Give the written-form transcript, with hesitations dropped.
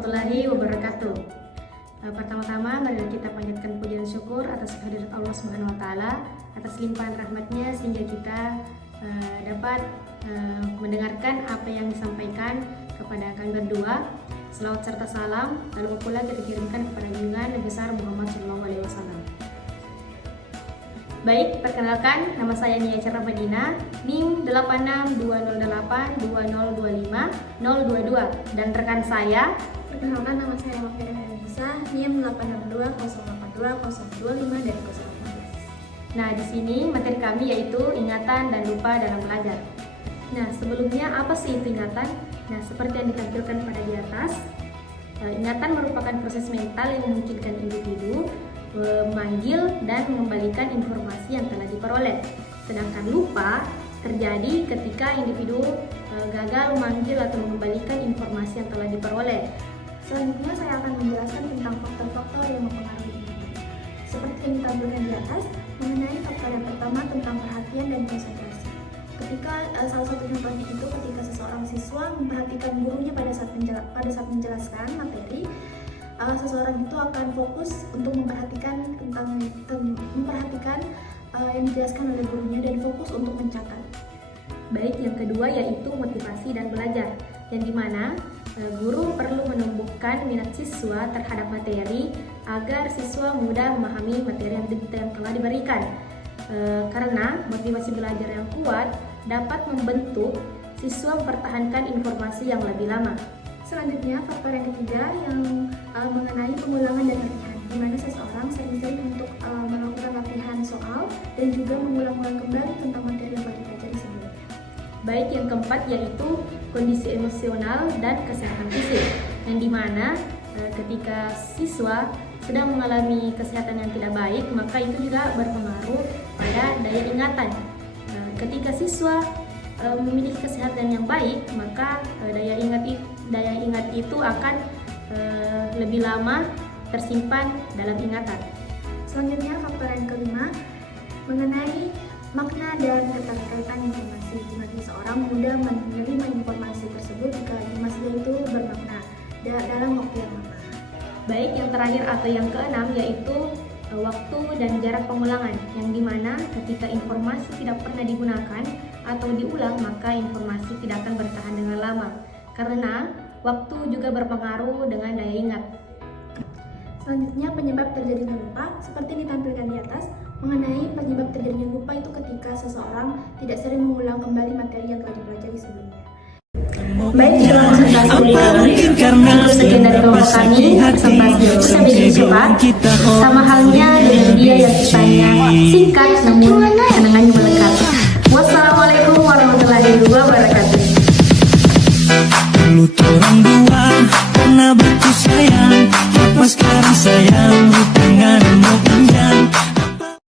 warahmatullahi wabarakatuh. Pertama-tama mari kita panjatkan puji dan syukur atas kehadirat Allah Subhanahu wa taala, atas limpahan rahmatnya sehingga kita dapat mendengarkan apa yang disampaikan kepada kami berdua. Selawat serta salam lalu pula kita kirimkan kepada junjungan Nabi besar Muhammad SAW. Baik, perkenalkan nama saya Nia Cerah Madina, NIM 8620850025 dan rekan saya. Perkenalkan nama saya Mafira Hanisa, NIM 862082025 dan 015. Nah, di sini materi kami yaitu ingatan dan lupa dalam belajar. Nah, sebelumnya apa sih itu ingatan? Nah, seperti yang ditampilkan pada di atas, ingatan merupakan proses mental yang memungkinkan individu memanggil dan mengembalikan informasi yang telah diperoleh. Sedangkan lupa terjadi ketika individu gagal memanggil atau mengembalikan informasi yang telah diperoleh. Selanjutnya saya akan menjelaskan tentang faktor-faktor yang mempengaruhi ingatan. Seperti yang ditampilkan di atas, mengenai faktor yang pertama tentang perhatian dan konsentrasi. Ketika salah satu contohnya itu ketika seseorang siswa memperhatikan gurunya pada saat menjelaskan materi, seseorang itu akan fokus untuk memperhatikan yang dijelaskan oleh gurunya dan fokus untuk mencatat. Baik, yang kedua yaitu motivasi dan belajar, yang dimana guru perlu menumbuhkan minat siswa terhadap materi agar siswa mudah memahami materi yang telah diberikan. Karena motivasi belajar yang kuat dapat membentuk siswa mempertahankan informasi yang lebih lama. Selanjutnya, faktor yang ketiga yang mengenai pengulangan dan latihan, di mana seseorang sering-sering untuk melakukan latihan soal dan juga mengulang-ulang kembali tentang materi yang telah dipelajari sebelumnya. Baik, yang keempat yaitu kondisi emosional dan kesehatan fisik, yang dimana ketika siswa sedang mengalami kesehatan yang tidak baik, maka itu juga berpengaruh pada daya ingatan. Ketika siswa memiliki kesehatan yang baik, maka daya ingat itu akan lebih lama tersimpan dalam ingatan. Selanjutnya, faktor yang kelima mengenai makna dan keterkaitan informasi, di mana seseorang mudah menerima informasi tersebut jika informasinya itu bermakna dalam waktu yang lama. Baik, yang terakhir atau yang keenam yaitu waktu dan jarak pengulangan, yang dimana ketika informasi tidak pernah digunakan atau diulang, maka informasi tidak akan bertahan dengan lama, karena waktu juga berpengaruh dengan daya ingat. Selanjutnya, penyebab terjadinya lupa, seperti ditampilkan di atas. Mengenai penyebab terjadinya lupa itu ketika seseorang tidak sering mengulang kembali materi yang telah dipelajari sebelumnya. Baik, terima kasih. Sekian dari kelompok kami, sampai jumpa. Sama halnya dengan dia yang kitanya singkat namun kenangannya melekat. Wassalamualaikum warahmatullahi wabarakatuh. Dulu orang dua pernah begitu sayang, apa sekarang sayang.